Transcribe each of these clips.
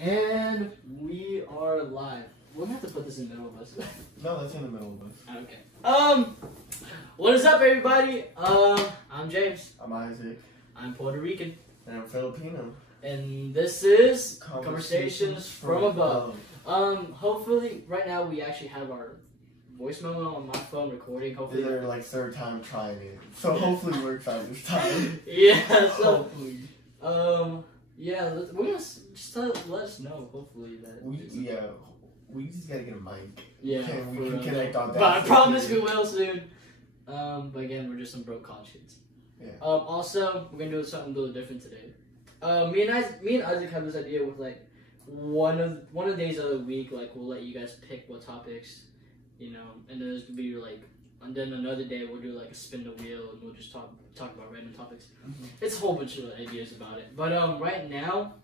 And we are live. We're gonna have to put this in the middle of us. No, that's in the middle of us. Okay. What is up, everybody? I'm James. I'm Isaac. I'm Puerto Rican. And I'm Filipino. And this is Conversations from Above. Hopefully, right now we actually have our voice memo on my phone recording. Hopefully, This is like third time trying it, so hopefully it works out this time. Yeah. So, Hopefully. yeah, we're gonna just let us know. Hopefully that. We just gotta get a mic. Yeah. We can connect on that. But I promise we will soon. But again, we're just some broke college kids. Yeah. Also, we're gonna do something a little different today. Me and Isaac have this idea with like one of the days of the week, like we'll let you guys pick what topics, and then there's gonna be like, and then another day we'll do like a spin the wheel and we'll just talk about random topics. Mm-hmm. It's a whole bunch of ideas about it. But right now,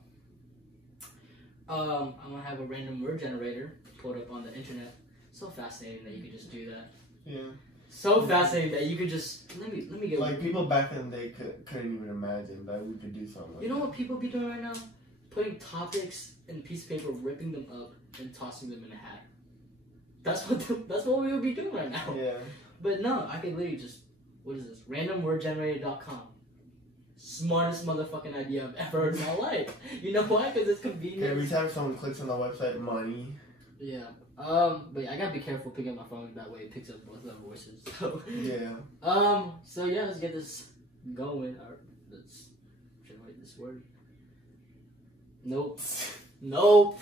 I'm gonna have a random word generator pulled up on the internet. So fascinating that you could just do that. Yeah. So fascinating that you could just let me get like people back in the day couldn't even imagine that we could do something like You know what people be doing right now? Putting topics in a piece of paper, ripping them up, and tossing them in a hat. That's what we would be doing right now. Yeah. But no, I could literally just, what is this? Randomwordgenerator.com. Smartest motherfucking idea I've ever heard in my life. You know why? Because it's convenient. Every time someone clicks on the website, money. Yeah. But I gotta be careful picking up my phone. That way it picks up both of our voices. So. Yeah. So yeah, let's get this going. Let's generate this word. Nope. Nope.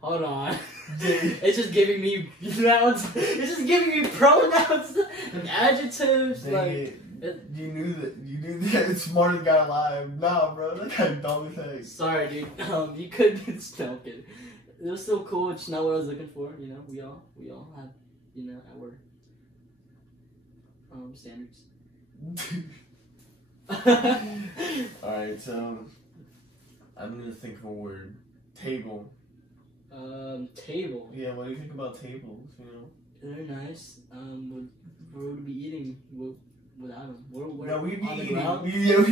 Hold on. It's just giving me nouns. It's just giving me pronouns and adjectives. Dang you knew that it's smartest guy alive. Nah, bro, that guy dumb as heck. Sorry, dude. You could be joking. It was still cool. It's not what I was looking for. We all have, our standards. Alright, so I'm gonna think of a word. Table. Table. Yeah, what do you think about tables? They're nice. Where would we be eating without them? No, we'd be on the eating. ground? We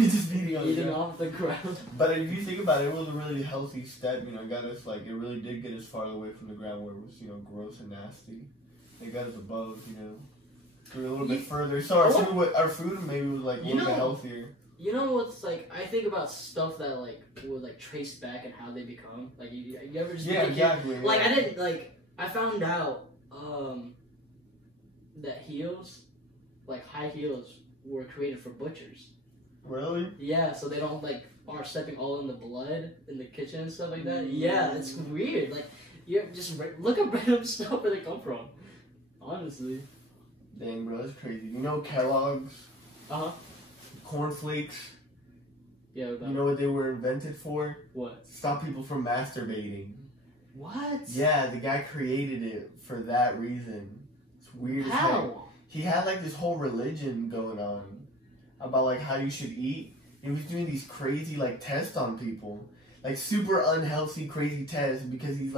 just be eating on the Eating ground. off the ground. But if you think about it, it was a really healthy step. Got us it really did get us farther away from the ground where it was gross and nasty. It got us above. We're a little bit further. So our food maybe was a little bit healthier. You know what's I think about stuff that would trace back and how they become. You ever just exactly. I found out that heels, high heels, were created for butchers. Really? Yeah, so they don't are stepping all in the blood in the kitchen and stuff like that. Yeah, it's weird. You just look at random stuff where they come from. Honestly. Dang, bro, that's crazy. Kellogg's? Cornflakes. Yeah. You know what they were invented for? What? Stop people from masturbating. What? Yeah, the guy created it for that reason. It's weird as heck. How? He had this whole religion going on about how you should eat. He was doing these crazy tests on people. Super unhealthy crazy tests because he's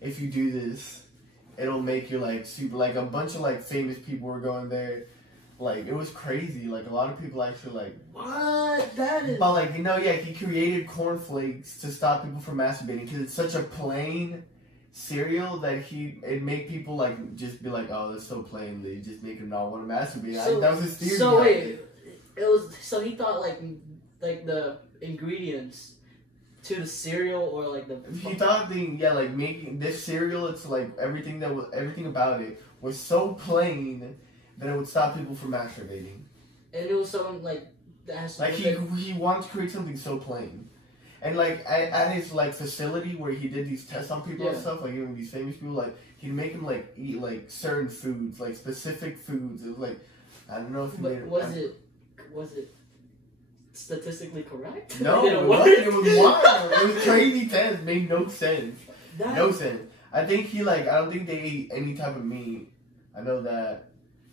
if you do this, it'll make you super a bunch of famous people were going there. It was crazy. A lot of people actually What? That is. But he created cornflakes to stop people from masturbating because it's such a plain cereal that it made people just be oh, that's so plain. They just make him not want to masturbate. So, that was his theory. So wait, he thought the ingredients to the cereal or He thought making this cereal, it's everything about it was so plain that it would stop people from masturbating. And it was something that has to he wanted to create something so plain. And at his facility where he did these tests on people and stuff, these famous people, he'd make them eat certain foods, specific foods. It was I don't know if he made it. Was it statistically correct? No, it wasn't. It was wild. It was crazy tests. It made no sense. No sense. I think I don't think they ate any type of meat. I know that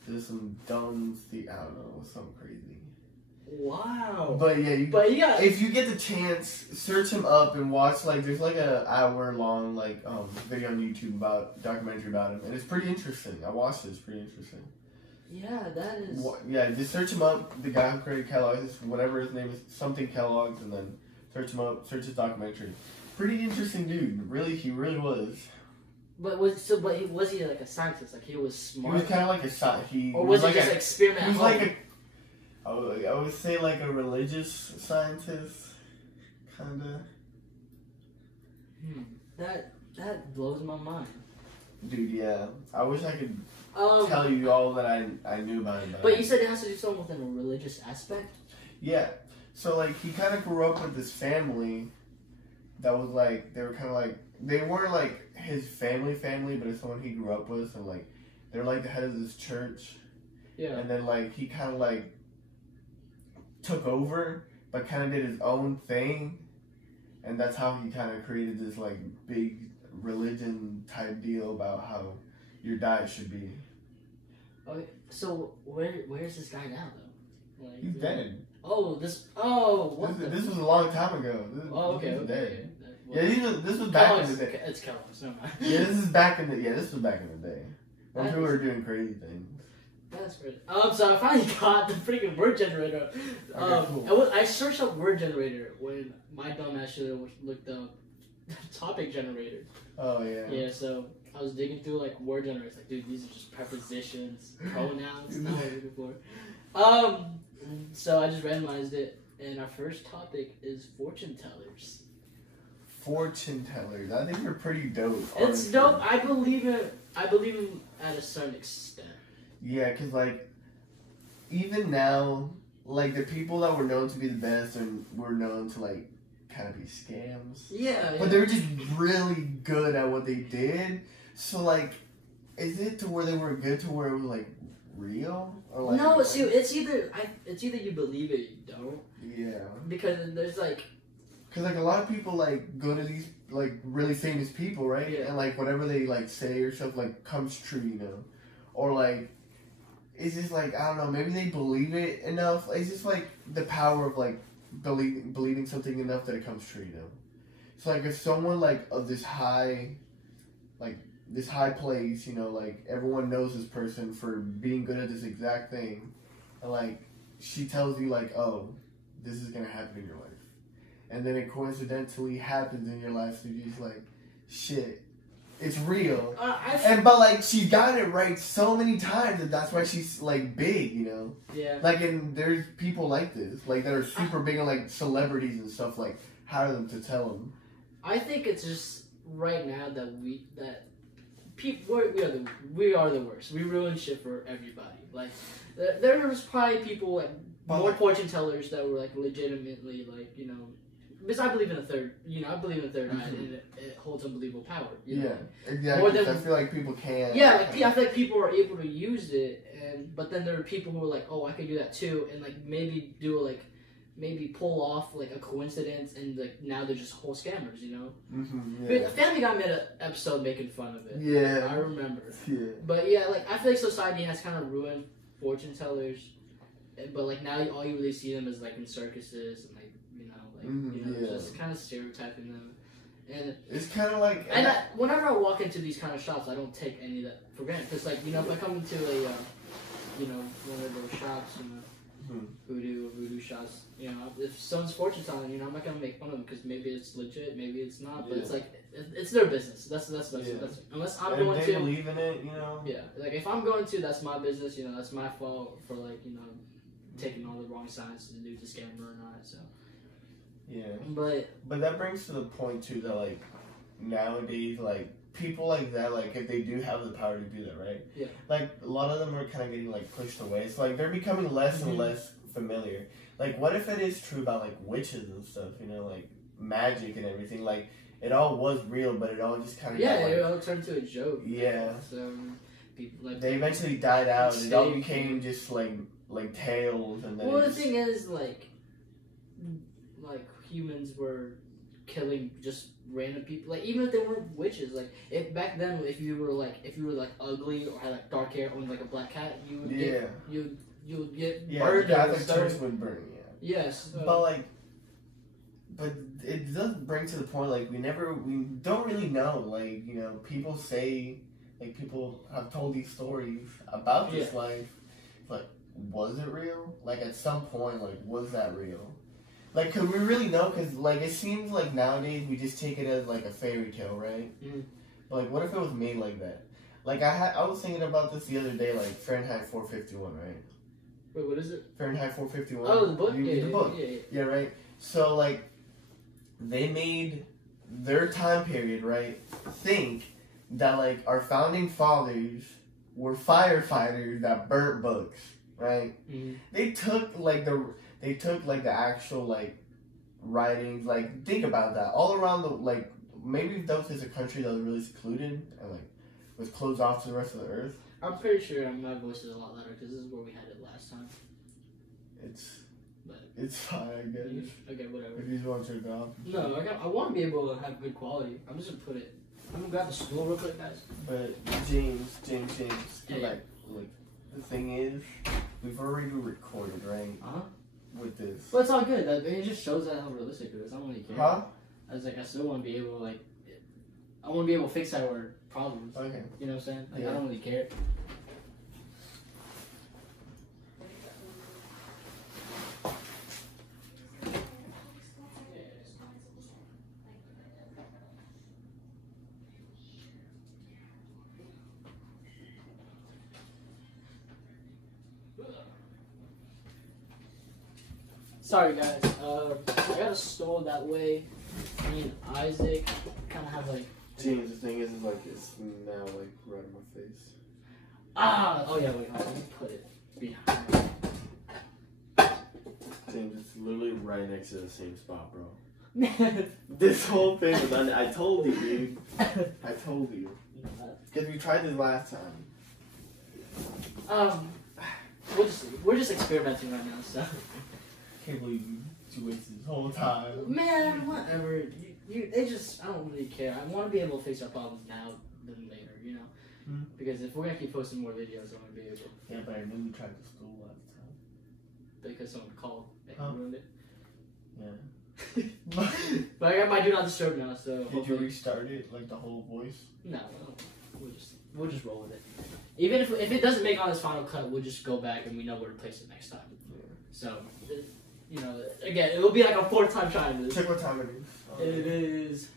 there's some dumb I don't know, something crazy. Wow. But yeah, if you get the chance, search him up and watch there's a hour-long video on YouTube documentary about him, and it's pretty interesting. I watched it. It's pretty interesting. Yeah, that is. Yeah, just search him up. The guy who created Kellogg's, whatever his name is, something Kellogg's, and then search him up. Search his documentary. pretty interesting dude. Really, he really was. But was he like a scientist? Like he was smart. He was kind of like or was like he just experiment? He was like I would say like a religious scientist, kinda. That blows my mind. Dude, yeah. I wish I could tell you all that I knew about him. But you said it has to do something with a religious aspect? Yeah. So, like, he kind of grew up with this family that was, like, they were kind of, like, they weren't, like, his family, but it's someone he grew up with. And, like, they're, like, the head of this church. Yeah. And then, like, he kind of, like, took over, but kind of did his own thing. And that's how he kind of created this, like, big religion type deal about how your diet should be. Okay, so where's this guy now though? Like, he's dead. This was a long time ago. Okay. Dead. Well, yeah, this was back in the day. It's Kellogg's, never mind. Yeah, this was back in the day. When people were doing crazy things. That's great. So I finally got the freaking word generator. Cool. I searched up word generator when my dumb ass should have looked up topic generator. Oh yeah. Yeah, so I was digging through like word generators, like dude, these are just prepositions, pronouns, not what I'm looking for. So I just randomized it, and our first topic is fortune tellers. Fortune tellers. I think they're pretty dope. It's dope. I believe in at a certain extent. Yeah, cause like even now, like the people that were known to be the best and were known to like kind of be scams. Yeah. But they were just really good at what they did. So like, is it to where they were good to where it was like real or like? No, see, it's either you believe it, or you don't. Yeah. Because there's like. Cause like a lot of people like go to these like really famous people, right? Yeah. And like whatever they like say or stuff like comes true, you know, or like. It's just like, I don't know, maybe they believe it enough. It's just like the power of like believing something enough that it comes true, you know? So like if someone like of this high place, you know, like everyone knows this person for being good at this exact thing, and like she tells you like, oh, this is gonna happen in your life. And then it coincidentally happens in your life, so you're just like, shit. It's real, but like she got it right so many times, and that's why she's like big, you know. Yeah. Like, and there's people like this, like that are super big, and like celebrities and stuff, like hire them to tell them. I think it's just right now that we are the worst. We ruin shit for everybody. Like there's probably people like more fortune tellers that were like legitimately like, you know. Because I believe in a third, I believe in a third eye, and it holds unbelievable power. You know? Exactly. I feel like people can. Yeah, like I feel like people are able to use it, but then there are people who are like, oh, I could do that too, and like maybe pull off like a coincidence, and like now they're just whole scammers, you know. Mm-hmm, yeah. Family Guy made an episode making fun of it. Yeah, I remember. Yeah. But yeah, like I feel like society has kind of ruined fortune tellers, but like now all you really see them is like in circuses and like. Just kind of stereotyping them, and it's kind of like. And whenever I walk into these kind of shops, I don't take any of that for granted. Because, like, if I come into a, one of those shops, voodoo shops, if someone's fortune telling, I'm not gonna make fun of them because maybe it's legit, maybe it's not, but it's like it's their business. That's unless I'm going to. They believe in it, Yeah, like if I'm going to, that's my business. That's my fault for like taking all the wrong signs to do to scam or not. So. Yeah, but that brings to the point too that like nowadays like people like that, like if they do have the power to do that, right? Yeah. Like a lot of them are kind of getting like pushed away, so like they're becoming less and less familiar. Like what if it is true about like witches and stuff? Like magic and everything. Like it all was real, but it all just kind of it all turned into a joke. Yeah. So people like they eventually died out. It all became just like tales and then. Well, the thing is like humans were killing just random people, like even if they weren't witches. Like if back then, if you were ugly or had like dark hair, owned like a black cat, you would get burned. Yeah, the church would burn. Yeah. Yes, but it does bring to the point like we don't really know. Like people say people have told these stories about this life. Like was it real? Like at some point, like was that real? Like, could we really know? Because, like, it seems like nowadays we just take it as, like, a fairy tale, right? Mm. But, like, what if it was made like that? Like, I was thinking about this the other day, like, Fahrenheit 451, right? Wait, what is it? Fahrenheit 451. Oh, the book? The book. Yeah. Yeah, right? So, like, they made their time period, right, think that, like, our founding fathers were firefighters that burnt books, right? Mm. They took the actual, like, writings, like, think about that. All around the, like, maybe if that was a country that was really secluded and, like, was closed off to the rest of the earth. I'm pretty sure my voice is a lot louder because this is where we had it last time. It's fine, I guess. Okay, whatever. If you just want to turn it off. No, I want to be able to have good quality. I'm just gonna put it. I'm gonna grab the stool real quick, guys. But James, Yeah. like, the thing is, we've already recorded, right? Uh-huh. With this. But it's all good. It just shows that how realistic it is. I don't really care. Huh? I was like, I still want to be able to, like, I want to be able to fix our problems. Okay. You know what I'm saying? Like, Yeah. I don't really care. Sorry guys, I got a stool that way. Me and Isaac kind of have like. James, the thing is like, it's now like right in my face. Oh yeah, wait, let me put it behind. James, it's literally right next to the same spot, bro. This whole thing was I told you, dude. I told you. Because we tried this last time. We're just experimenting right now, so. Can't believe you wasted this whole time. Man, whatever. They just, I don't really care. I want to be able to fix our problems now than later, you know? Hmm. Because if we're going to keep posting more videos, I want to be able to. Yeah, but I knew we tried the stool last time. Because someone called and ruined it. Yeah. But I got my do not disturb now, so. Did you restart it, like the whole voice? No, we'll just roll with it. Even if it doesn't make on this final cut, we'll just go back and we know where to place it next time. Yeah. So, you know, again, it will be like a fourth time trying this. Check what time it is. It is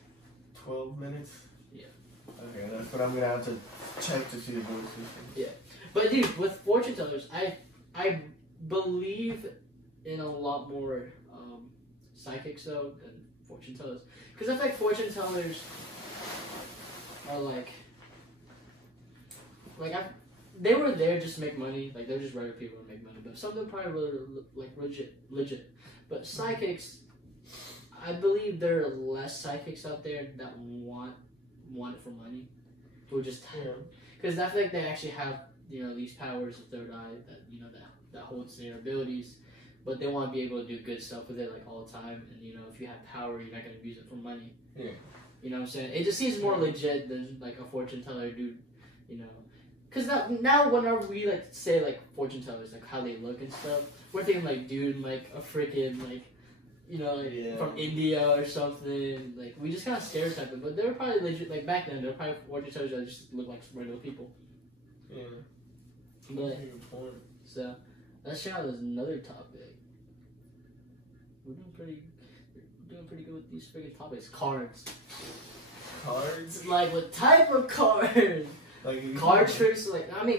12 minutes? Yeah. Okay, that's what I'm gonna have to check to see the voice system. Yeah. But dude, with fortune tellers, I believe in a lot more psychics though than fortune tellers. Because I feel like fortune tellers are they were there just to make money. Like they're just regular people to make money. But some of them probably really like legit. But psychics, I believe there are less psychics out there that want it for money. Who just because I feel like they actually have these powers of third eye that holds their abilities, but they want to be able to do good stuff with it like all the time. And if you have power, you're not gonna use it for money. Yeah. You know what I'm saying? It just seems more legit than like a fortune teller dude. Because now whenever we like say like fortune tellers, like how they look and stuff, we're thinking like dude like a freaking like from India or something. Like we just kind of stereotype it, but they were probably legit. Like back then, they were probably fortune tellers that just look like regular people. Yeah. But so let's check out another topic. We're doing pretty good with these freaking topics. Cards. Cards? Like what type of cards? Like card tricks,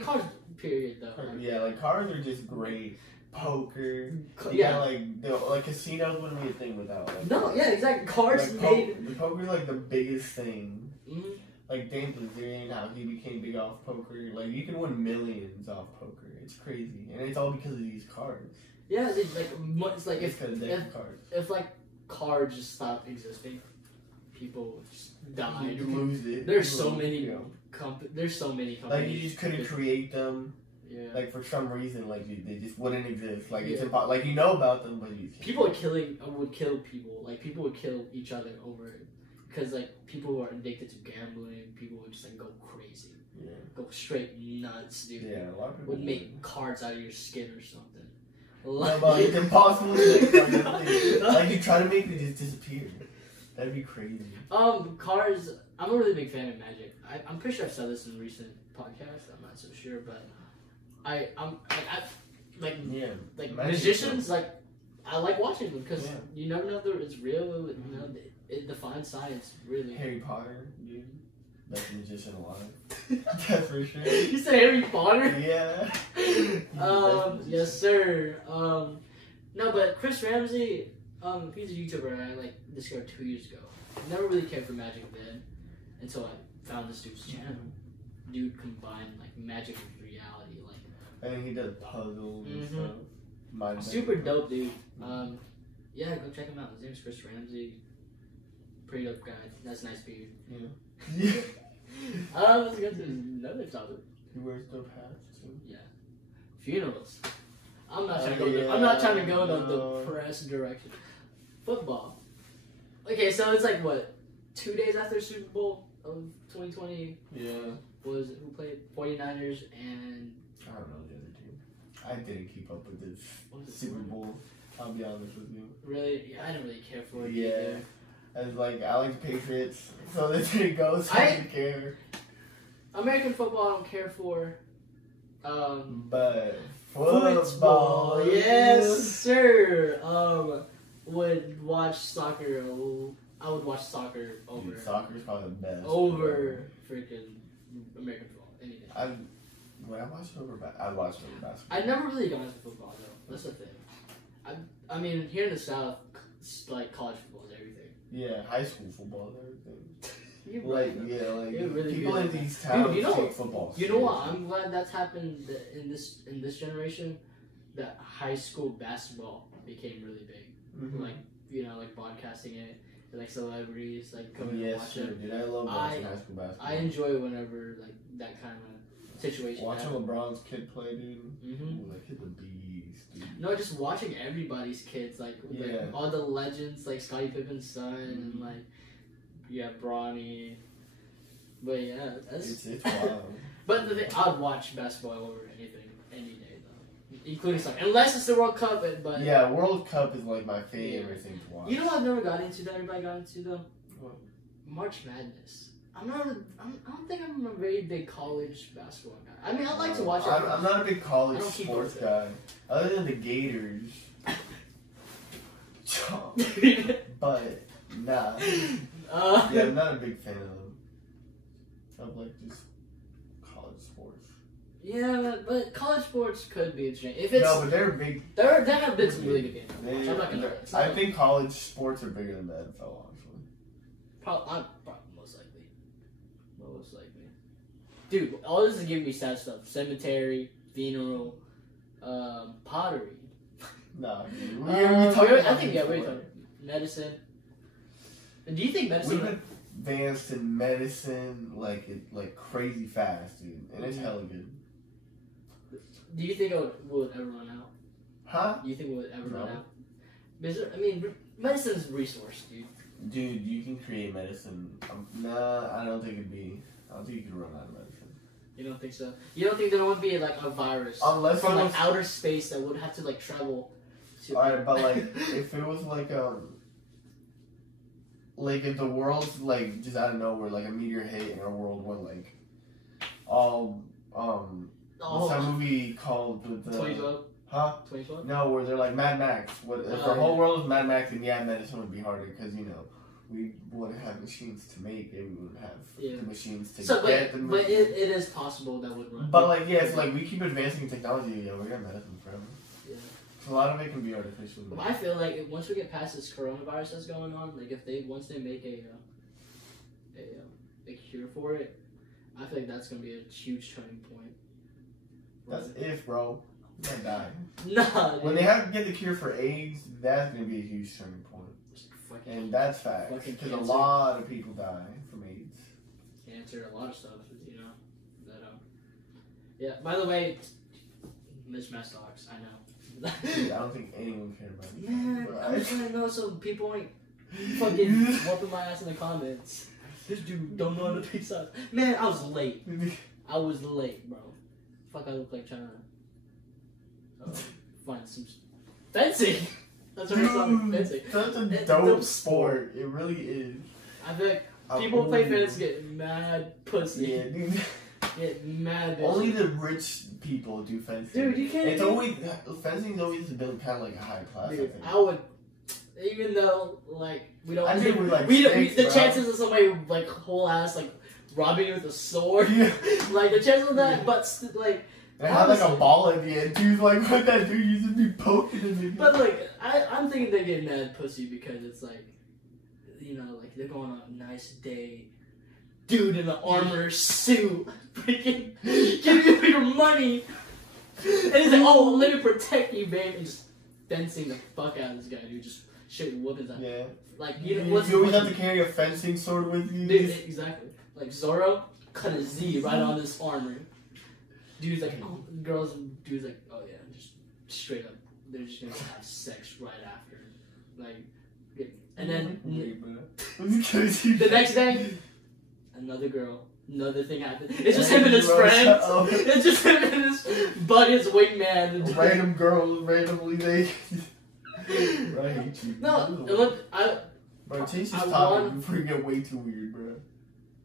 cards. Period, though. Yeah, like cards are just great. Poker. Yeah, like casinos wouldn't be a thing without. Like, no, yeah, exactly. Cards made. The poker's like the biggest thing. Mm-hmm. Like Dan Bilzerian, how he became big off poker. Like you can win millions off poker. It's crazy, and it's all because of these cards. Yeah, it's like if like cards just stopped existing, people would just die. You lose it. There's so many. There's so many companies. Like you just couldn't create them. Yeah. Like for some reason, like they just wouldn't exist. Like it's impossible. Like you know about them, but you can't. People would kill people. Like people would kill each other over it, because like people who are addicted to gambling, people would just like go crazy. Yeah. Go straight nuts, dude. Yeah, a lot of people would make cards out of your skin or something. No, but it's impossible to make cards. Like you try to make it just disappear. That'd be crazy. Cards. I'm a really big fan of Magic. I'm pretty sure I've said this in recent podcasts. I'm not so sure, but I'm like yeah, like Magic magicians. Like I like watching them because Yeah. you never know if it's real. You know, it defines science really. Harry Potter, dude. Best magician alive. That's for sure. You said Harry Potter? Yeah. Yes, sir. No, but Chris Ramsey, he's a YouTuber I like discovered 2 years ago. Never really cared for magic then, until I found this dude's channel. Dude combined like magic with reality, like. I think he does puzzles and stuff. Super dope, dude. Yeah, go check him out. His name's Chris Ramsey. Pretty dope guy. That's a nice beard. Yeah. Let's go to another topic. He wears dope hats too. Yeah. Funerals. I'm not trying to go. I'm not trying to go in the depressed direction. Football. Okay, so it's like what, 2 days after Super Bowl of 2020 Yeah. was who played 49ers and I don't know the other team. I didn't keep up with the what was it? Super Bowl. I'll be honest with you. Really? Yeah, I didn't really care for it. Yeah. Either. As like I like the Patriots, so they didn't go. So I didn't care. American football I don't care for. But football, yes sir. Would watch soccer. I would watch soccer over. Dude, soccer's probably the best. Over freaking American football. Any day. When I watched it over, I watched it over basketball. I never really got into football though. That's the thing. I mean, here in the South, like college football is everything. Yeah, high school football and everything. It really people is. in these towns Dude, you know- take football. You know what? I'm glad that's happened in this generation. That high school basketball became really big. Mm-hmm. Like like broadcasting it, like celebrities like coming to Yes, watch sir, it. dude. I love watching high school basketball. I enjoy whenever like that kind of situation. Watching happens. LeBron's kid play, dude. Mhm. Ooh, like hit the beast, dude. No, just watching everybody's kids, like all the legends, like Scottie Pippen's son, and like Bronny. But yeah, that's It's wild. But the thing, I'd watch basketball over anything, any day though, including soccer, unless it's the World Cup. But yeah, World Cup is like my favorite thing to watch. You know what I've never got into that everybody got into though? What? March Madness. I don't think I'm a very big college basketball guy. I mean, I like to watch it. I'm not a big college I don't keep sports up guy. Other than the Gators. But, nah. Yeah, I'm not a big fan of like just college sports. Yeah, but college sports could be interesting. If it's No, but they're big. there have been some really good games. I'm not gonna. I think college sports are bigger than the NFL, honestly. Probably most likely. Most likely. Dude, all this is giving me sad stuff. Cemetery, funeral, pottery. Nah, dude. I think we're talking medicine. Do you think medicine? We've advanced in medicine like crazy fast, dude, and it's hella good. Do you think it will ever run out? Huh? Do you think it will ever run out? Medicine's a resource, dude. Dude, you can create medicine. Nah, I don't think it'd be. I don't think you could run out of medicine. You don't think so? You don't think there would be like a virus Unless from it like was- outer space that would have to like travel to Alright, but like if it was like if the world's like just out of nowhere, like a meteor hit and our world went like all what's that movie called with the 2012? Huh? 2012? No, where they're like Mad Max. What if the whole world was Mad Max? And yeah, medicine would be harder because we wouldn't have machines to make it. We wouldn't have the machines to get the but it is possible that would run. But like yeah, it's like we keep advancing technology. We're gonna medicine forever. Yeah. So a lot of it can be artificial. But I feel like once we get past this coronavirus that's going on, like once they make a cure for it, I feel like that's gonna be a huge turning point. That's if, bro. You might die. Nah. When they have to get the cure for AIDS, that's gonna be a huge turning point. And that's fact. Fucking Because a cancer. lot of people die from AIDS. Cancer, a lot of stuff, that yeah. By the way, Mismatched Dogs, I know. Dude, I don't think anyone cared about it. Man, Bro, I'm just trying to know so people ain't fucking whooping my ass in the comments. This dude don't know how to pick sides. Man, I was late. I was late, bro. Fuck, I look like trying to find some fencing. That's what it's on fencing. Such a It's dope dope sport. It really is. I feel like people play fence get mad pussy. Yeah, dude. get mad. Only the rich people do fencing. Dude, you can't. It's always fencing is always been kind of like a high class. Dude, I think. I would, even though like we don't. I think we like the chances of somebody like whole ass like robbing you with a sword, like the chances of that, but like. They have like a ball at the end, dude. Like what that dude used to be poking at me. But like, I'm thinking they get mad pussy because it's like, you know, like they're going on a nice day. Dude in an armor suit, freaking give me your money, and he's like, "Oh, let me protect you, babe," and just fencing the fuck out of this guy, dude. Just straight whooping his ass. Yeah. Like you know, you always have to carry a fencing sword with you. Dude, exactly. Like Zoro, cut a Z right on this armor. Dude's like, oh, dude's like, oh yeah, just straight up, they're just gonna have sex right after, like, and then the next day, another girl, another thing happened. It's just him and his friends. It's just him and his buddy, his wingman. Random girls, randomly they. I hate you. No, look, Bro, change this topic before you get way too weird, bro.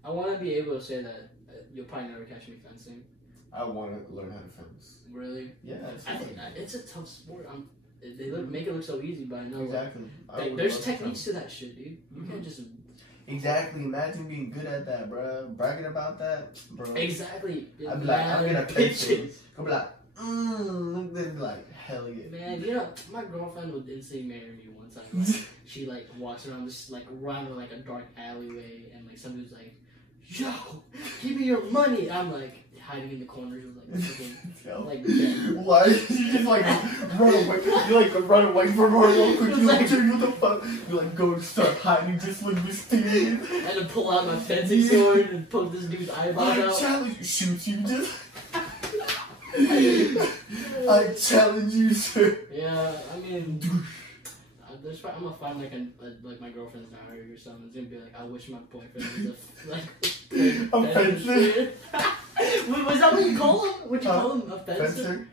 I want to be able to say that you'll probably never catch me fencing. I want to learn how to fence. Really? Yeah. I think it's a tough sport. They make it look so easy, but I know exactly. Like, there's techniques to that shit, dude. You can't just exactly. Imagine being good at that, bro. Bragging about that, bro. Exactly. I'd be like, I'm gonna pitches. I'd be like, they'd be like, hell yeah. Man, you know, my girlfriend would instantly marry me one time. Like, she like walks around this like around like a dark alleyway, and like somebody's like, "Yo, give me your money." I'm like hiding in the corners of like freaking like. Why? You just like run away. You like run away from her real quick. You like, what the fuck? You like go and start hiding just like mysterious. And then pull out my fencing sword and poke this dude's eyeball out. I challenge you, shoot you just. I challenge you, sir. Yeah, I mean, I'm gonna find like my girlfriend's diary or something. It's gonna be like, I wish my boyfriend was a fencer. Was that what you call him? Would you call him a fencer?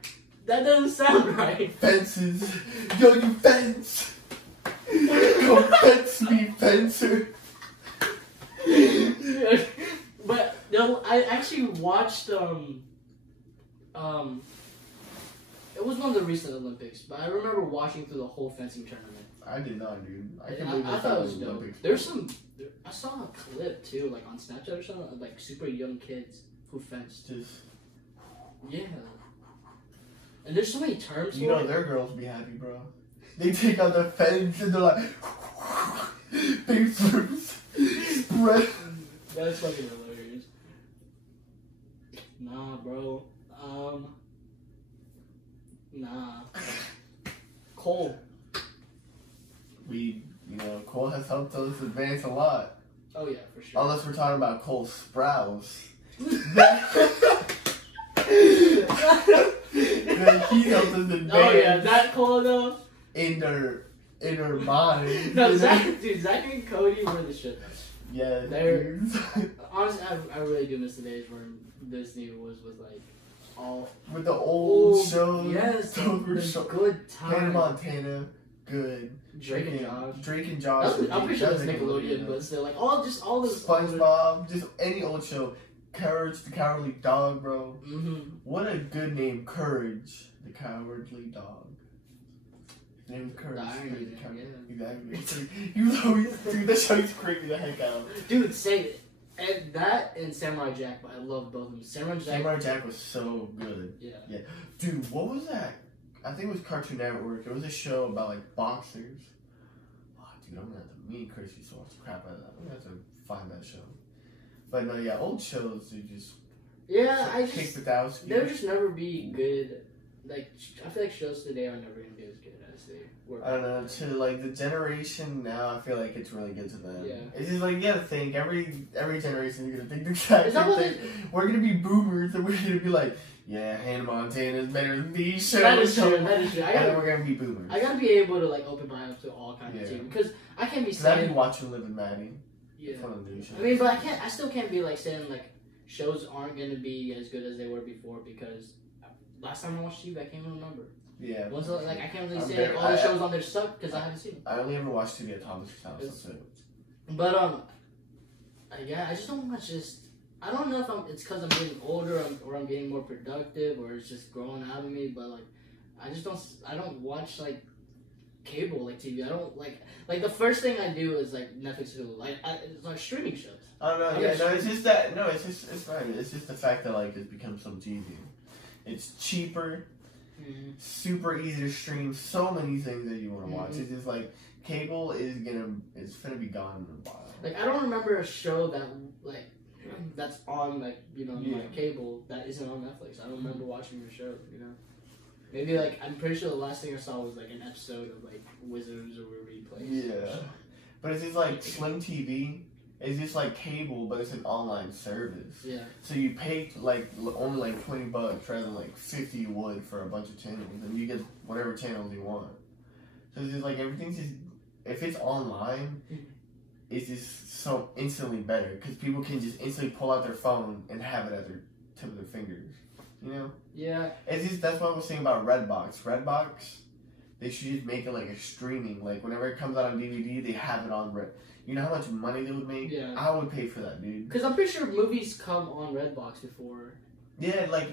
That doesn't sound right. Fences. Yo, you fence. Go fence me, fencer. But no, I actually watched it was one of the recent Olympics, but I remember watching through the whole fencing tournament. I did not, dude. I thought it was dope. There's I saw a clip too, like on Snapchat or something, of like super young kids who fenced. Yeah. And there's so many terms. You know, their girls be happy, bro. They take out the fence and they're like, big flips, spread. That's fucking hilarious. Nah, bro. Nah. Cole. Cole has helped us advance a lot. Oh yeah, for sure. Unless we're talking about Cole Sprouse. He helped us advance. Oh yeah, that Cole though. In her mind. No, Zach and Cody were the shit. Yeah, they're honestly, I really do miss the days where Disney was with like all with the old shows. Yes, the good times. Hannah Montana, good. Drake and Josh. Drake and Josh. I'm pretty sure that's Nickelodeon, but still, like all this. SpongeBob, just any old show. Courage the Cowardly Dog, bro. Mm-hmm. What a good name, Courage the Cowardly Dog. His name was Courage. Exactly. He was always, dude, that show used to creep me the heck out. Dude, say it. And that and Samurai Jack, but I love both of them. Samurai Jack was so good. Yeah. Dude, what was that? I think it was Cartoon Network. It was a show about like boxers. Oh, dude, I'm gonna have to. Me and Chris used to watch the crap out of that. I'm gonna have to find that show. But no, yeah, old shows they just. Yeah, they'll just never be good. Like I feel like shows today are never gonna be as good as they were. I don't know. To like the generation now, I feel like it's really good to them. Yeah. It's just like you gotta think every generation is gonna think the exact same thing. We're gonna be boomers and we're gonna be like, yeah, Hannah Montana is better than these shows. That is true. And we're gonna be boomers. I gotta be able to like open my eyes to all kinds of TV because I can't be saying. I've been watching Liv and Maddie. Yeah. One of the new shows. I mean, but I still can't be like saying like shows aren't gonna be as good as they were before because last time I watched TV, I can't even remember. Yeah. Like I can't really say like, all the shows on there suck because I haven't seen them. I only ever watched TV at Thomas's house. That's it. But yeah, I just don't watch I don't know if it's because I'm getting older or I'm getting more productive or it's just growing out of me, but like I don't watch like cable like TV. I don't like the first thing I do is like Netflix, Hulu. It's like streaming shows. Oh no, yeah, no, it's just that. No, it's fine. It's just the fact that like it's become so easy. It's cheaper, super easy to stream. So many things that you want to watch. It's just like cable is gonna be gone in a while. Like I don't remember a show that's on like my cable that isn't on Netflix. I don't remember watching the show. Maybe like I'm pretty sure the last thing I saw was like an episode of like Wizards or Replays. Yeah, but it's just like Sling TV. It's just like cable, but it's an online service. Yeah. So you pay like only like $20 rather than like 50 you would for a bunch of channels, and you get whatever channels you want. So it's just like everything's just if it's online, it's just so instantly better because people can just instantly pull out their phone and have it at their tip of their fingers. Yeah. It's just that's what I was saying about Redbox. Redbox, they should just make it like a streaming. Like whenever it comes out on DVD, they have it on Red. You know how much money they would make? Yeah. I would pay for that, dude. Because I'm pretty sure movies come on Redbox before. Yeah, like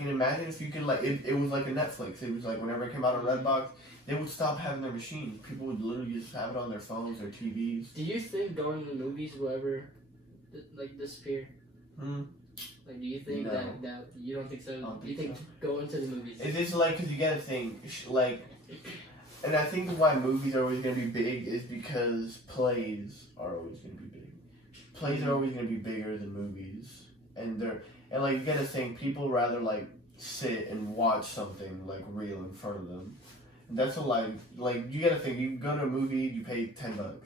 imagine if you could like it was like a Netflix. It was like whenever it came out on Redbox, they would stop having their machines. People would literally just have it on their phones or TVs. Do you think going to the movies will ever like disappear? Like, do you think that you don't think so? Do you think going to the movies? It's just like because you gotta think like. And I think why movies are always going to be big is because plays are always going to be big. Plays are always going to be bigger than movies. And like you got to think, people rather like sit and watch something like real in front of them. And that's like you got to think, you go to a movie, you pay $10.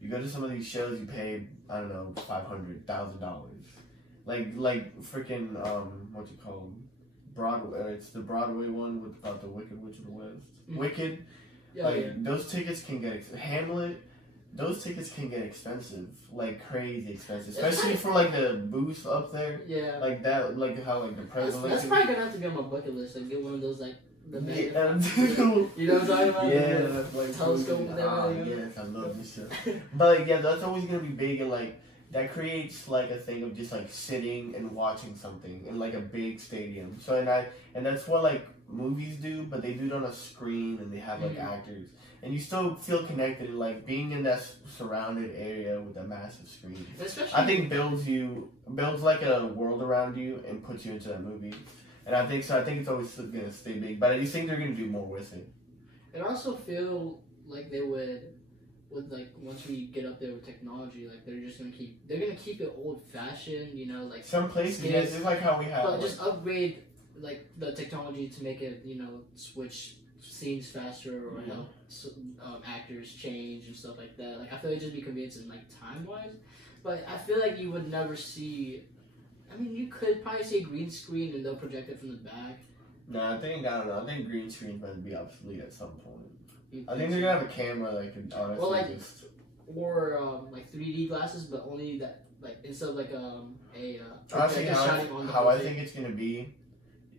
You go to some of these shows, you pay, I don't know, $500,000. Like freaking, what you call them? Broadway, it's the Broadway one about the Wicked Witch of the West. Wicked, those tickets can get Hamlet. Those tickets can get expensive, like crazy expensive, especially for like the booth up there. Yeah, like that, like how like the president. That's probably gonna have to be on my bucket list. Like get one of those like the you know what I'm talking about? Yeah, like telescope with everything. Yes, I love this shit. But like, yeah, that's always gonna be big and like. That creates like a thing of just like sitting and watching something in like a big stadium. So and that's what like movies do, but they do it on a screen and they have like actors, and you still feel connected. Like being in that surrounded area with a massive screen, I think builds like a world around you and puts you into that movie. And I think it's always gonna stay big, but I just think they're gonna do more with it. And I also feel like they would like once we get up there with technology, like they're gonna keep it old fashioned, like some places, yes, it's like how we have, but just upgrade like the technology to make it, switch scenes faster or help actors change and stuff like that. Like I feel like it'd just be convincing, like time wise, but I feel like you would never see. I mean, you could probably see a green screen and they'll project it from the back. No, I don't know. I think green screens might be obsolete at some point. I think they're gonna have a camera that can honestly like 3D glasses, but only that like instead of like honestly, how I think it's gonna be,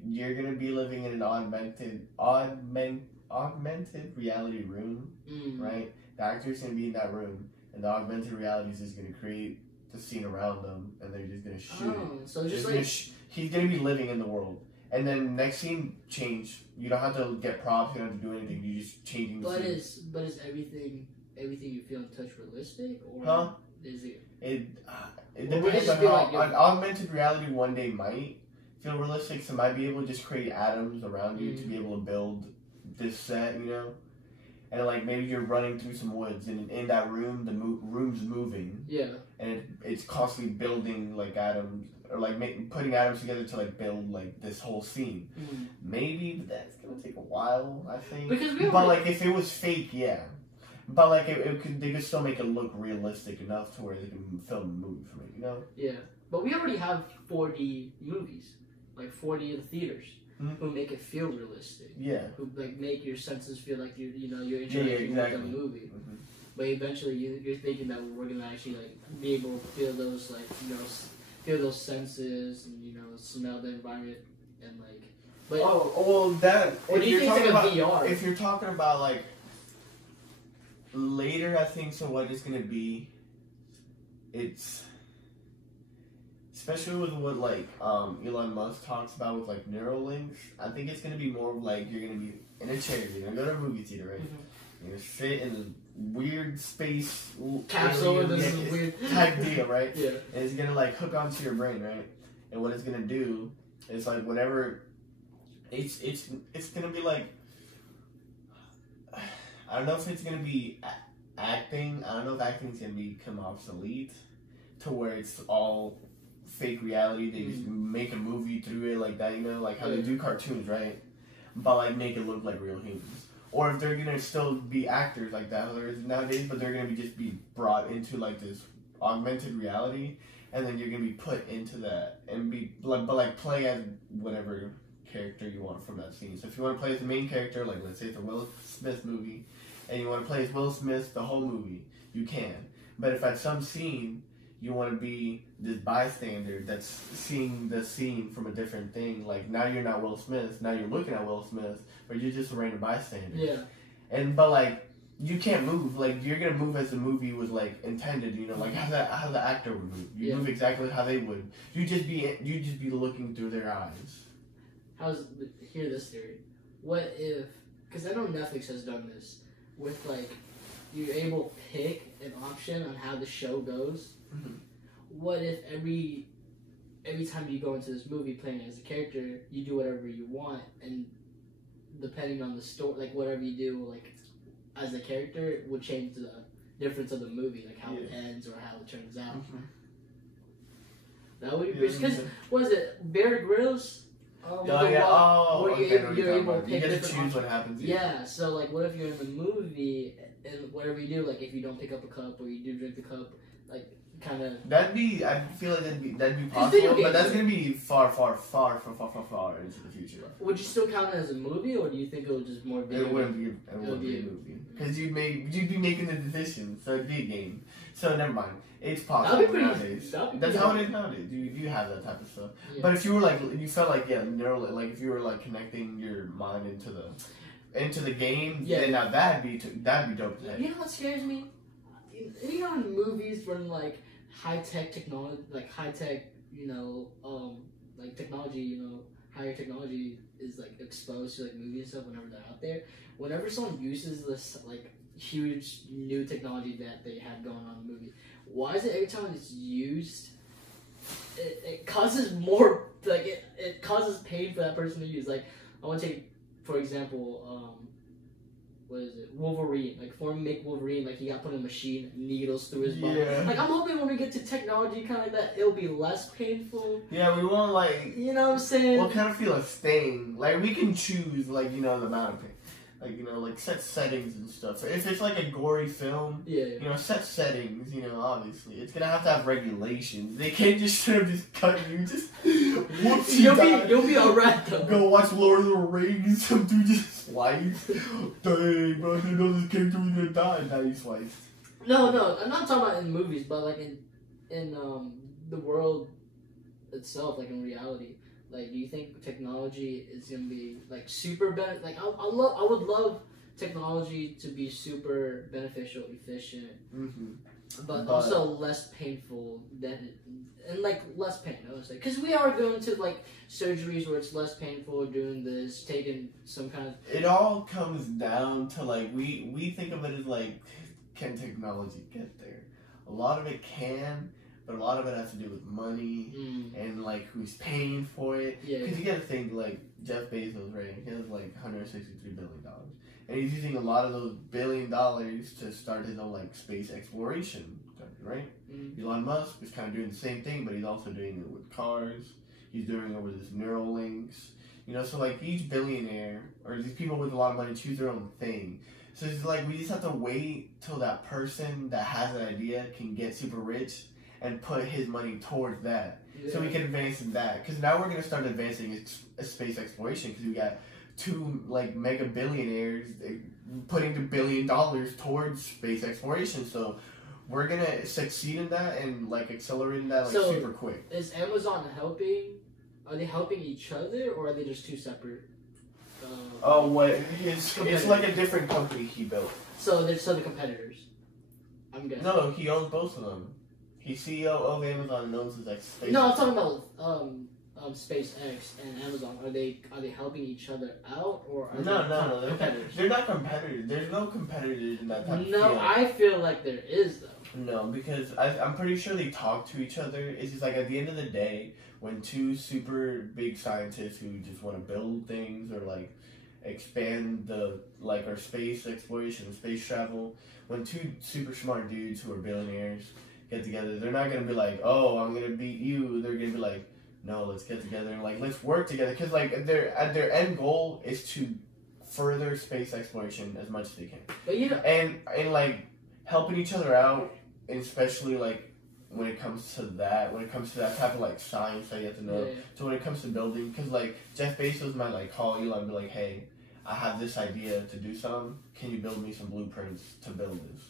you're gonna be living in an augmented reality room, right? The actor's gonna be in that room, and the augmented reality is just gonna create the scene around them, and they're just gonna shoot it. So just like he's gonna be living in the world. And then next scene change. You don't have to get props. You don't have to do anything. You just changing the scene. But is everything you feel in touch realistic, or is it? It depends on how an augmented reality one day might feel realistic. So might be able to just create atoms around you to be able to build this set, And like maybe you're running through some woods, and in that room, the room's moving. Yeah. And it's constantly building like atoms. Or like putting atoms together to like build like this whole scene. Maybe, but that's gonna take a while, I think. But like if it was fake, yeah. But like they could still make it look realistic enough to where they can film a movie from it, Yeah, but we already have 4D movies, like 4D in theaters, who make it feel realistic. Yeah. Who like make your senses feel like you're interacting with the movie. But eventually you're thinking that we're gonna actually like be able to feel those like feel those senses and smell the environment and like. But that. Or do you think it's like a VR? If you're talking about like later, I think so. What it's gonna be? especially with what like Elon Musk talks about with like Neuralinks. I think it's gonna be more of like you're gonna be in a chair. You're gonna go to a movie theater, right? You're gonna sit in a weird space capsule. alien, This is weird type deal, right? Yeah. And it's gonna like hook onto your brain, right? And what it's gonna do is like whatever. It's gonna be like, I don't know if it's gonna be acting. I don't know if acting's gonna become obsolete to where it's all fake reality. They just make a movie through it like that, you know, like how they do cartoons, right? But like make it look like real humans. Or if they're gonna still be actors like that nowadays, but they're gonna be brought into like this augmented reality, and then you're gonna be put into that and be like, but like play as whatever character you want from that scene. So if you want to play as the main character, like let's say it's a Will Smith movie, and you want to play as Will Smith the whole movie, you can. But if at some scene you want to be this bystander that's seeing the scene from a different thing, like now you're not Will Smith, now you're looking at Will Smith, but you're just a random bystander. Yeah. But like you can't move, like you're gonna move as the movie was like intended, you know, like how the actor would move. You move exactly how they would. You just be looking through their eyes. Hear this theory. What if, because I know Netflix has done this, with like, you're able to pick an option on how the show goes. Mm-hmm. What if every time you go into this movie playing as a character, you do whatever you want, and depending on the story, like whatever you do, like as a character, it would change the difference of the movie, like how it ends or how it turns out. Mm-hmm. That would be because what is it, Bear Grylls? Where you're able to pick you get to different choose what happens. Yeah, so like, what if you're in the movie and whatever you do, like if you don't pick up a cup or you do drink the cup, like kind of. I feel like that'd be possible, but that's gonna be far into the future. Would you still count it as a movie, or do you think it would just more be? It wouldn't be a movie because you'd be making the decision, so it'd be a game. So never mind. It's possible nowadays. That's how it is nowadays. You have that type of stuff. Yeah. But if you were like, you felt like like if you were like connecting your mind into the game, then now that'd be dope. You know what scares me? You know in movies when like high tech technology, like high tech, like technology, higher technology is like exposed to like movies and stuff whenever they're out there. Whenever someone uses this like huge new technology that they have going on in the movie, why is it every time it's used, it causes more, like, it causes pain for that person to use? Like, I want to take, for example, what is it, Wolverine. Like, for him to make Wolverine, like, he got put in a machine, needles through his body. Yeah. Like, I'm hoping when we get to technology kind of like that, it'll be less painful. Yeah, we won't, like... You know what I'm saying? We'll kind of feel a sting. Like, we can choose, like, the amount of pain. Like, like, set settings and stuff. So if it's, like, a gory film, set settings, obviously. It's gonna have to have regulations. They can't just sort of just cut you, just whoops, you'll be alright, though. Go watch Lord of the Rings, some dude just sliced. Dang, bro, I didn't know this character was gonna die. Now you sliced. No, I'm not talking about in movies, but, like, in the world itself, like, in reality. Like, do you think technology is gonna be like super like I would love technology to be super beneficial, efficient, but also less painful and like less pain. I would say because we are going to like surgeries where it's less painful, doing this, taking some kind of. It all comes down to like we think of it as like, can technology get there? A lot of it can. But a lot of it has to do with money and like who's paying for it. Because you gotta think like Jeff Bezos, right? He has like $163 billion, and he's using a lot of those $1 billion to start his own like space exploration company, right? Elon Musk is kind of doing the same thing, but he's also doing it with cars. He's doing it with his Neuralinks. So like each billionaire or these people with a lot of money choose their own thing. So it's like we just have to wait till that person that has an idea can get super rich and put his money towards that, so we can advance in that. Because now we're gonna start advancing space exploration. Because we got two like mega billionaires putting $1 billion towards space exploration. So we're gonna succeed in that and like accelerating that like super quick. Is Amazon helping? Are they helping each other, or are they just two separate? It's like a different company he built. So they're the competitors. I'm guessing. No, he owns both of them. He's CEO of Amazon and owns his like space. No, I'm talking about SpaceX and Amazon. Are they helping each other out, or are No. they competitors? They're not competitors. There's no competitors in that type of No, field. I feel like there is though. No, because I'm pretty sure they talk to each other. It's just like at the end of the day, when two super big scientists who just want to build things or like expand the like our space exploration, space travel, when two super smart dudes who are billionaires get together, they're not gonna be like, "Oh, I'm gonna beat you." They're gonna be like, "No, let's get together and like let's work together." Because like their end goal is to further space exploration as much as they can, But you know, and like helping each other out, especially like when it comes to that type of like science that you have to know. yeah. So when it comes to building, because like Jeff Bezos might like call Elon and be like, "Hey, I have this idea to do something. Can you build me some blueprints to build this?"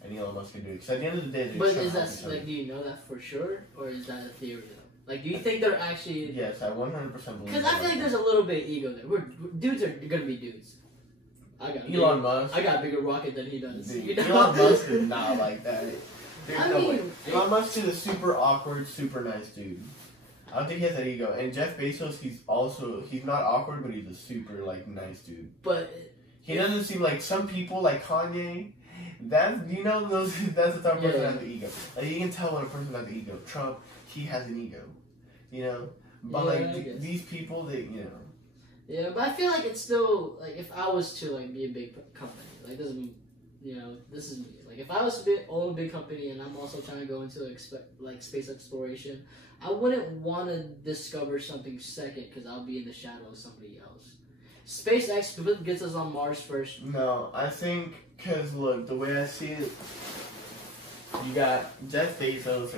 And Elon Musk can do it. Because at the end of the day, they're But trying is to help that each other. like, do you know that for sure, or is that a theory though? Like, do you think they're actually? Yes, I 100% believe. Because I feel like there's a little bit of ego there. Dudes are gonna be dudes. I got Elon Musk. I got a bigger rocket than he does. Dude, You know? Elon Musk is not like that. There's I no way. mean, Elon Musk is a super awkward, super nice dude. I don't think he has that ego. And Jeff Bezos, he's not awkward, but he's a super like nice dude. But He doesn't seem like some people like Kanye. That's the type of person that has the ego. Like you can tell when a person has the ego. Trump, he has an ego. You know? But Yeah, like I guess. these people, yeah, but I feel like it's still like if I was to like be a big company, like this is me. Like if I was to own a big company and I'm also trying to go into like space exploration, I wouldn't want to discover something second because I'll be in the shadow of somebody else. SpaceX gets us on Mars first. No, I think because look, the way I see it, you got Jeff Bezos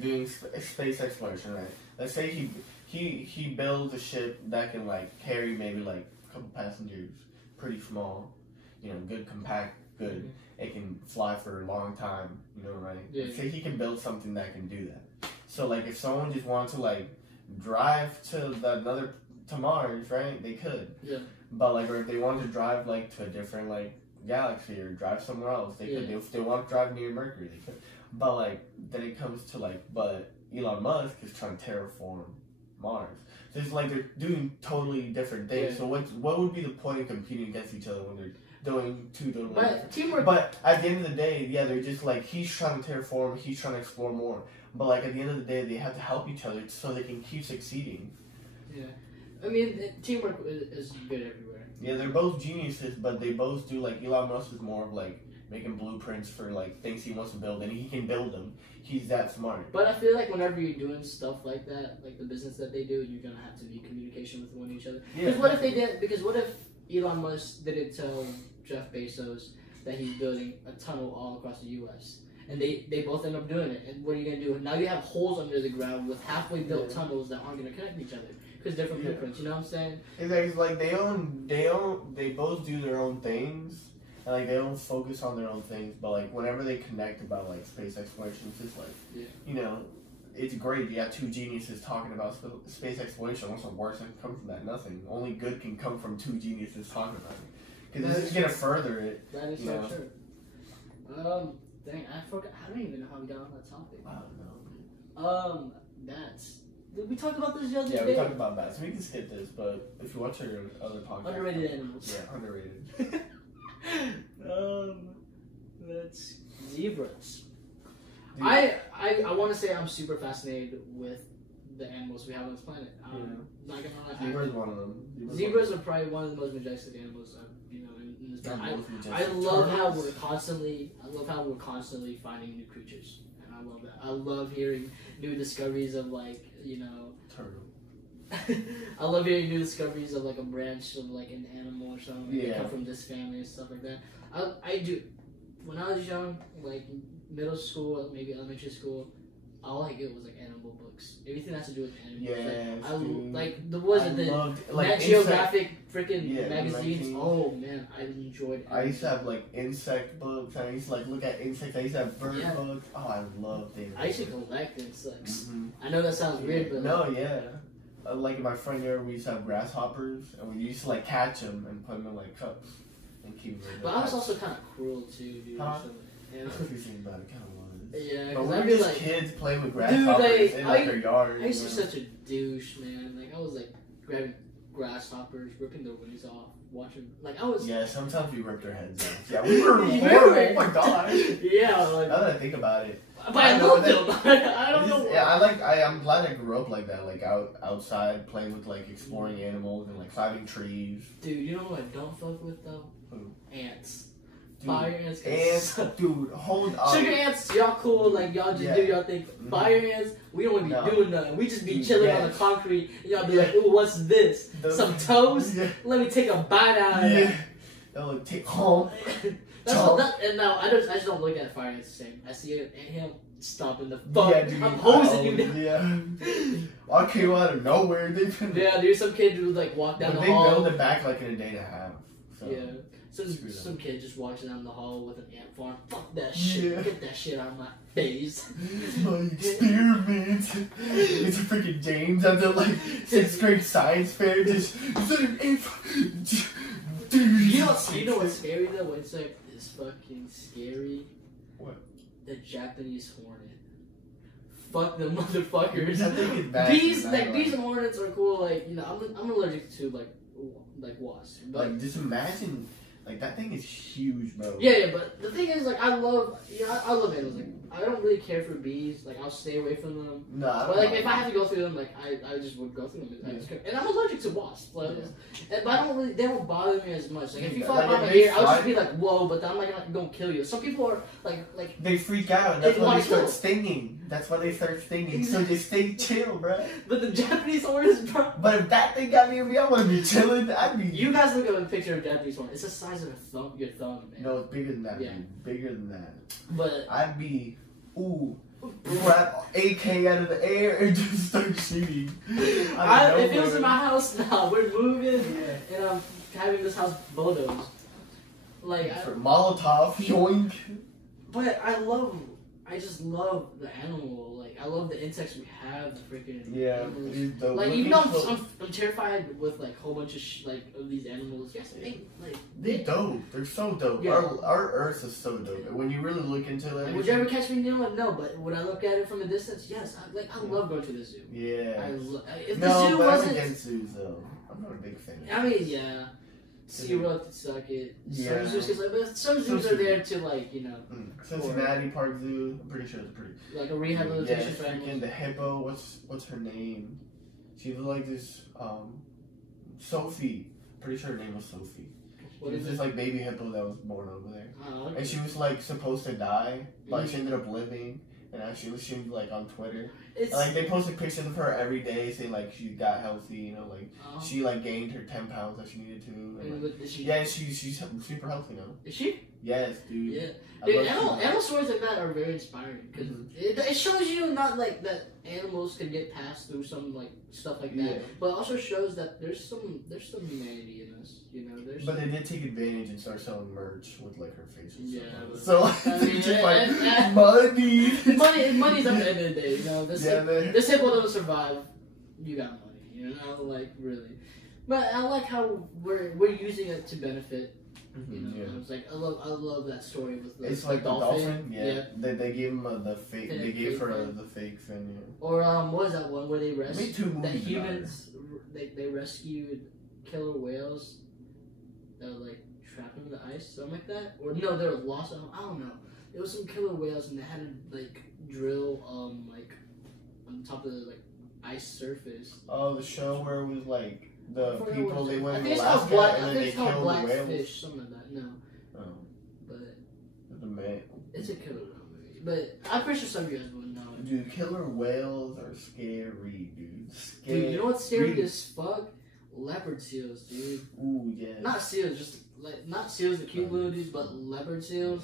doing space exploration, right? Let's say he builds a ship that can like carry maybe like a couple passengers, pretty small, good compact, good. It can fly for a long time, right? Yeah. Let's say he can build something that can do that. So like if someone just wanted to like drive to Mars, right? They could. Yeah. But like, or if they wanted to drive like to a different like galaxy or drive somewhere else, they could. Yeah. If they want to drive near Mercury, they could. But like, then it comes to like, but Elon Musk is trying to terraform Mars. So it's like they're doing totally different things. Yeah. So what would be the point of competing against each other when they're doing two totally But different? teamwork. But at the end of the day, yeah, they're just like he's trying to terraform, he's trying to explore more. But like at the end of the day, they have to help each other so they can keep succeeding. Yeah. I mean, teamwork is good everywhere. Yeah, they're both geniuses, but they both do like Elon Musk is more of like making blueprints for like things he wants to build, and he can build them. He's that smart. But I feel like whenever you're doing stuff like that, like the business that they do, you're gonna have to be in communication with one each other. Because what if they did? Because what if Elon Musk didn't tell Jeff Bezos that he's building a tunnel all across the U.S. and they both end up doing it? And what are you gonna do? Now you have holes under the ground with halfway built tunnels that aren't gonna connect each other because different blueprints. You know what I'm saying? It's like they both do their own things. And like they don't focus on their own things, but like whenever they connect about like space exploration, it's just like it's great. You got two geniuses talking about space exploration. What's the worst that can come from that? Nothing. Only good can come from two geniuses talking about it. Because this is gonna further it. That is so true. Dang, I forgot. I don't even know how we got on that topic. I don't know. Bats. Did we talk about this the other Yeah, day? we talked about bats. We can skip this, but if you watch our other podcast, Underrated animals. Yeah, underrated. That's zebras. Dude. I want to say I'm super fascinated with the animals we have on this planet. Not gonna lie. Zebra's one of them. Zebras are probably one of the most majestic animals in this planet. I Turtles? love how we're constantly finding new creatures, and I love that. I love hearing new discoveries of Turtle. I love hearing new discoveries of like a branch of like an animal or something. Like, they come from this family and stuff like that. I do. When I was young, like middle school, maybe elementary school, all I get was like animal books. Everything that has to do with animals. Loved, Nat Geographic freaking magazines. magazines. Oh man, I enjoyed. I used to have like insect books. I used to like look at insects. I used to have bird books. Oh, I loved it. I used to collect insects. Mm-hmm. I know that sounds weird, but no, yeah. Like in my front yard, we used to have grasshoppers, and we used to like catch them and put them in like cups and keep them. But I was also kind of cruel too, dude. Huh? So, Everything about it kind of was. Yeah, But because we're I'd be just like, kids playing with dude, grasshoppers in like I our yard. I used to you be know? such a douche, man. Like, I was like grabbing grasshoppers, ripping their wings off, watching. Like, I was. Yeah, sometimes we ripped their heads off. Yeah, we were You horrible. were. Oh my god. Yeah, like. Now that I think about it, But I know love that- them. I don't know. Yeah, I'm glad I grew up like that, like outside playing with like exploring animals and like climbing trees. Dude, you know what I don't fuck with though? Who? Ants. Dude, Fire ants. ants, dude, hold on. Sugar ants, y'all cool, like y'all just Yeah. do y'all thing. Mhm. Fire ants, we don't be No. doing nothing. We just be Dude, chilling yes. on the concrete, and y'all be Yeah. like, ooh, what's this? The- Some toast? Yeah. Let me take a bite out of Yeah. it. They'll like, take home. That's Chomp. what, that, and now I just don't look at fire ants the same. I see it and him stomping the fuck. Yeah, dude. I'm hosing you down. Yeah. I came out of nowhere. They Yeah, dude, some kid would like walk down but the they hall. build it back like in a day and a half. So. Yeah. Some, Screw them. some kid just walks down the hall with an ant farm. Fuck that shit. Yeah. Get that shit out of my face. My experiment. It's a freaking James at the like 6th grade science fair. Just You know what's scary though? What's like is fucking scary? What? The Japanese hornet. Fuck the motherfuckers. I think it's bad. Bees, It's like not bees and hornets are cool. Like, you know, I'm allergic to like wasps. But Like, just imagine, like, that thing is huge, bro. yeah, but the thing is, like, I love animals. Like, I don't really care for bees. Like, I'll stay away from them. No, I But don't like, know. if I have to go through them, like, I just would go through them. And I'm allergic to wasps. Like, but I don't really, they don't bother me as much. Like, if you fly Like, by if my they ear, I'll fly- just be like, whoa, but I'm not gonna kill you. Some people are like, They freak out, and that's They why they wanna start kill. stinging. That's why they start stinging. So just stay chill, bro. but the Japanese hornets, bro. But if that thing got near me, I want to be chilling. I'd be. You guys look at a picture of Japanese hornet. It's the size of your thumb, man. No, it's bigger than that, Yeah. dude. Bigger than that. But I'd be, grab AK out of the air and just start shooting. if it was in my house, now we're moving, and I'm having this house bulldozed. Like, For Molotov, yoink. but I just love the animal. Like, I love the insects we have. The freaking Yeah, animals. it's dope. Like, Look even though at I'm terrified with like a whole bunch of of these animals. Yes, They're dope. They're so dope. Yeah. Our Earth is so dope. And when you really look into it, Like, would you ever catch me near one? No, but would I look at it from a distance? Yes. I love going to the zoo. yeah. If No, the zoo but I'm wasn't, against zoos though. I'm not a big fan. I mean, yeah. SeaWorld could suck it. Yeah. Some zoos, but some zoos are there to like, you know, Cincinnati Park Zoo. I'm pretty sure it's pretty. like a Yeah, rehabilitation for freaking animals. the hippo. What's her name? She was like this. Sophie. Pretty sure her name was Sophie. What She is was it? this like baby hippo that was born over there, Oh, okay. and she was like supposed to die, but Mhm. she ended up living. And actually, she was like on Twitter. It's Like they posted pictures of her every day, saying like she got healthy. You know, like oh. she like gained her 10 pounds that she needed to. And, And like, is she? yeah, she's super healthy now. Is she? Yes, dude. Yeah. I Dude, love animal stories like that are very inspiring because Mhm. it shows you not like that animals can get past through some like stuff like that, Yeah. but it also shows that there's some humanity in us. You know, there's. But they did take advantage and start selling merch with like her face. And Yeah, stuff. but- So I mean, it's just like and- money. money's at the end of the day. You know, this Yeah, man. this hippo doesn't survive. You got money. You know, like really. But I like how we're using it to benefit. You know, Yeah. it's like I love that story with the It's like the dolphin. Yeah. yeah. They gave him the fake. They gave her fin. the fake fin. Yeah. Or what was that one where they They made rescued 2 that movies. humans they rescued killer whales that were like trapped in the ice, something like that? Or no, they were lost. I don't know. It was some killer whales and they had to like drill like on top of the like ice surface. Oh, the show where it was like the I forgot people what they it- went I in think it's called Alaska black. and I then think they it's called killed the whales. Blackfish, something like that. No, Oh, but the man. it's a killer whale movie. But I'm pretty sure some of you guys would know it. Dude, killer whales are scary, dude. Scary. Dude, you know what's scary as fuck? Leopard seals, dude. Ooh, yeah. Not seals, just like not seals, the cute little dudes, but leopard seals.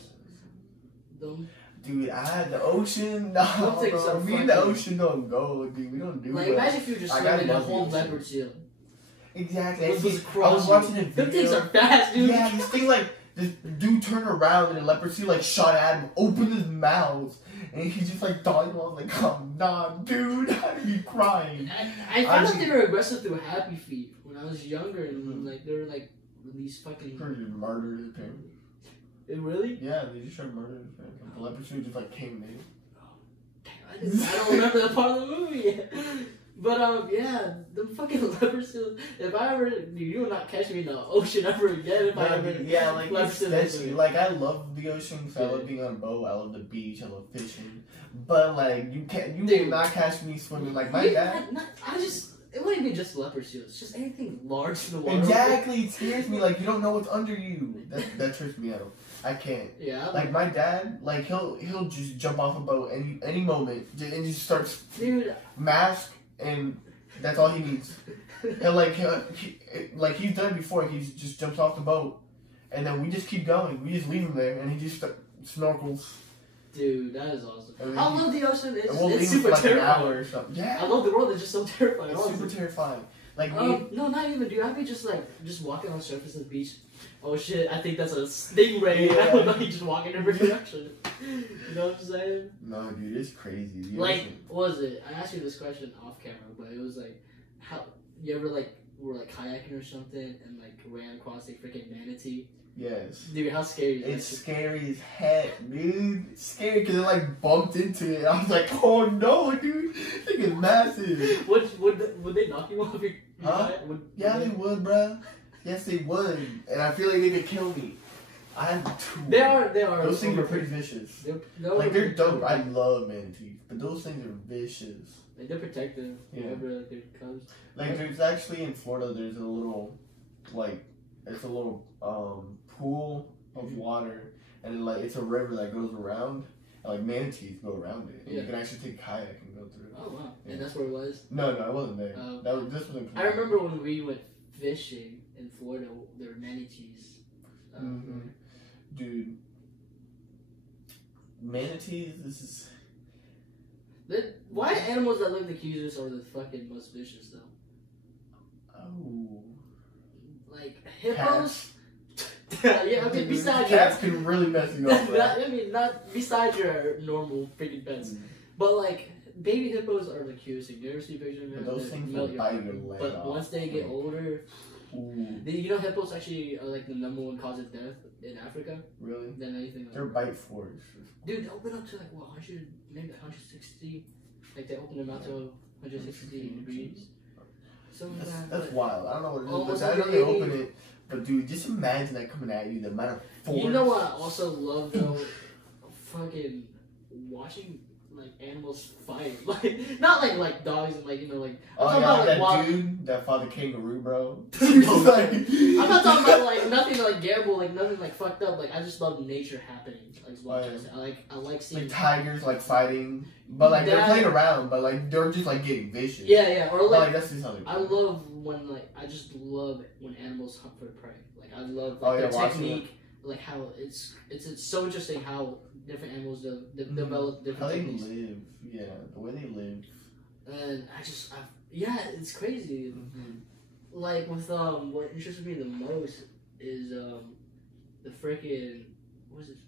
Them. Dude, the ocean. No, Those things bro. are Me and the fucking- ocean don't go, dude. We don't do Like that. imagine if you were just I gotta swimming a love the whole ocean. leopard seal. Exactly. Those I, see, just I cross was you. watching a Them video. things are fast, dude. Yeah, this thing like this dude turned around and the leopard seal like shot at him, opened his mouth, and he just like died. And I was like, "Come on, dude, I'd be crying." I found out Honestly- they were aggressive through Happy Feet when I was younger, and like they were like these fucking. Pretty murdered his parents. It really? Yeah, they just tried to murder his parents. The leopard seal just like came in. I don't remember that part of the movie. But yeah, the fucking leopard seals. If I ever, you will not catch me in the ocean ever again. If I ever, yeah, like leopard like I love the ocean. So I love being on a boat. I love the beach. I love fishing. But like you will not catch me swimming. Like my dad. It wouldn't be just leopard seals. It's just anything large in the water. Exactly, it scares me. Like you don't know what's under you. That trips me out. I can't. Yeah. Like my dad, like he'll just jump off a boat any moment and just starts mask. And that's all he needs. And like he's done before. He just jumps off the boat, and then we just keep going. We just leave him there, and he just snorkels. Dude, that is awesome. I love the ocean. It's super like terrifying. An hour or something. Yeah. I love the world. It's just so terrifying. It's super terrifying. Like no, not even, dude. I'd be just walking on the surface of the beach. Oh shit! I think that's a stingray. Yeah. I don't know. You just walk in every direction. You know what I'm saying? No, dude, it's crazy. What was it? I asked you this question off camera, but it was like, how you ever were kayaking or something and ran across a freaking manatee? Yes. Dude, how scary is that? It's scary as heck, dude. It's scary because it bumped into it. I was like, oh no, dude. This thing is massive. Would they knock you off your kayak? Yeah, they would, bro. Yes, they would. And I feel like they could kill me. I have two. They are. Those things are pretty vicious. They're dope. I love manatees, but those things are vicious. They're protective. Whenever their cubs. There's actually in Florida. There's a little, it's a little pool of water, and it's a river that goes around. And manatees go around it, and you can actually take a kayak and go through it. Oh wow! Yeah. And that's where it was. No, I wasn't there. This was. I remember when we went fishing in Florida. There were manatees. Dude, manatees. This is. Why animals that look the cutest are the fucking most vicious though? Oh. Like hippos. Yeah, I mean, besides cats can really mess you up. Not besides your normal freaking pets, but baby hippos are the cutest thing. You ever see pictures of them? Those things will bite your leg off. But once they get older, you know hippos actually are the number one cause of death in Africa. Really? Than anything. Their bite force. Dude, they open up to 100, maybe 160. They open them out to 160 degrees. So that's wild. I don't know what it is, but I know they open it. But dude, just imagine that coming at you, the amount of force. You know what I also love though? Fucking watching animals fight. Not like dogs and I'm talking about that dude that fought the kangaroo, bro. I'm not talking about nothing gamble, nothing fucked up. I just love nature happening. I like seeing tigers fighting, but they're playing around, but they're just getting vicious. Yeah, or that's just how they play. I love when I just love when animals hunt for prey. I love their technique, how it's so interesting how different animals develop different techniques. How they live, yeah, the way they live. And it's crazy. With what interests me the most is the freaking what is it?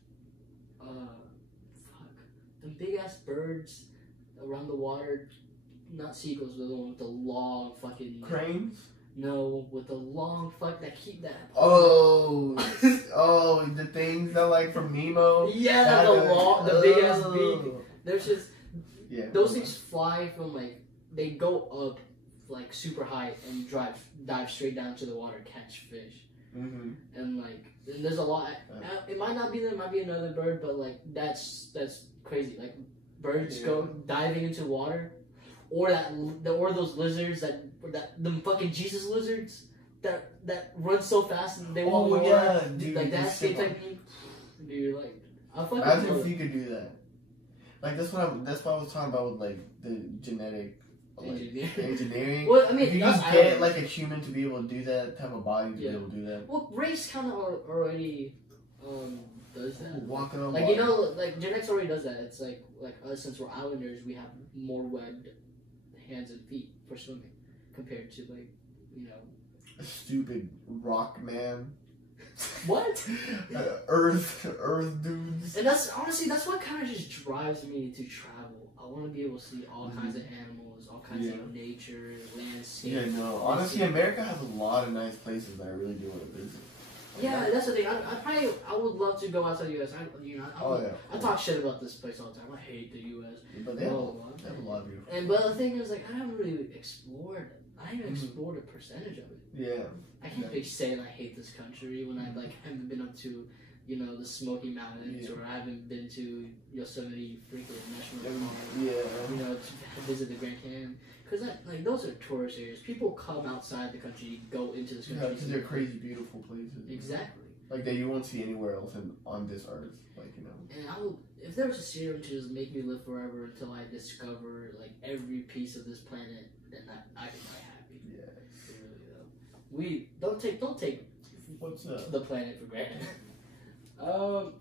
The big ass birds around the water. Not seagulls, but the one with the long fucking cranes. No, with the long that keep that. Oh, the things that from Nemo. Yeah, the big ass beak. There's just those things fly from they go up super high and dive straight down to the water, catch fish. And and there's a lot. It might not be there, it might be another bird, but that's crazy. Birds go diving into water, or those lizards that the fucking Jesus lizards that run so fast and they walk over. Yeah, dude, that escape technique. Dude, I fucking imagine if you could do that. That's what I was talking about with the genetic engineering. Well, I mean, if you just get a human to be able to do that, have a body to be able to do that. Well, race kind of already does that. Walking on water. genetics already does that. It's like us, since we're islanders, we have more webbed hands and feet for swimming compared to a stupid rock man. What? Earth dudes. And that's what kind of just drives me to travel. I want to be able to see all kinds of animals, all kinds of nature, landscape. Yeah, no. Honestly, America has a lot of nice places that I really do want to visit. Yeah, that's the thing. I would love to go outside the U.S. I talk shit about this place all the time. I hate the U.S. But they have a lot of beautiful. But the thing is, like, I haven't really explored. I haven't explored a percentage of it. Yeah. I can't be saying I hate this country when I haven't been up to, the Smoky Mountains, or I haven't been to Yosemite freaking National Park. Yeah. To visit the Grand Canyon, because those are tourist areas. People come outside the country, go into this country. Yeah, because they're crazy beautiful places. Exactly. Like that you won't see anywhere else on this earth. And if there was a serum to just make me live forever until I discover every piece of this planet, then I can be happy. Yeah. We don't take What's the planet for granted.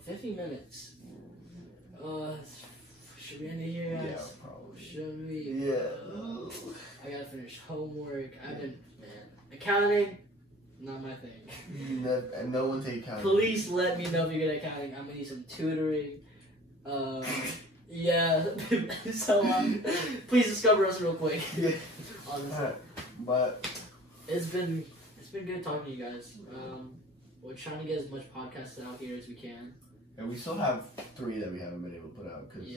50 minutes. Should we end it here, guys? Yeah, probably. Should we? Yeah. I gotta finish homework. Accounting, not my thing. And no one take accounting. Please let me know if you're good at accounting. I'm gonna need some tutoring. Yeah. So please discover us real quick. Yeah. Honestly. But it's been good talking to you guys. We're trying to get as much podcasts out here as we can. And we still have 3 that we haven't been able to put out because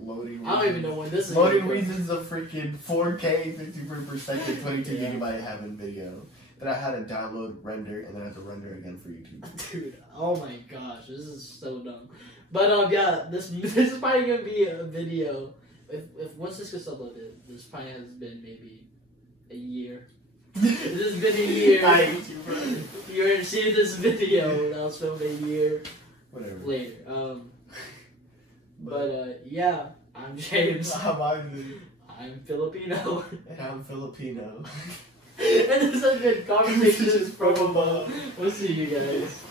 loading. I don't even know when this is. Loading reasons of freaking 4K, 50 frames per second, 22 gigabyte having video that I had to download, render, and then I had to render again for YouTube. Dude, oh my gosh, this is so dumb. But this is probably gonna be a video. If once this gets uploaded, this probably has been maybe a year. This has been a year. I hate you, bro. You're gonna see this video now, so a year. Whatever. Later. Yeah, I'm James. I'm Filipino. And I'm Filipino. And this has been Conversations from Above. We'll see you guys.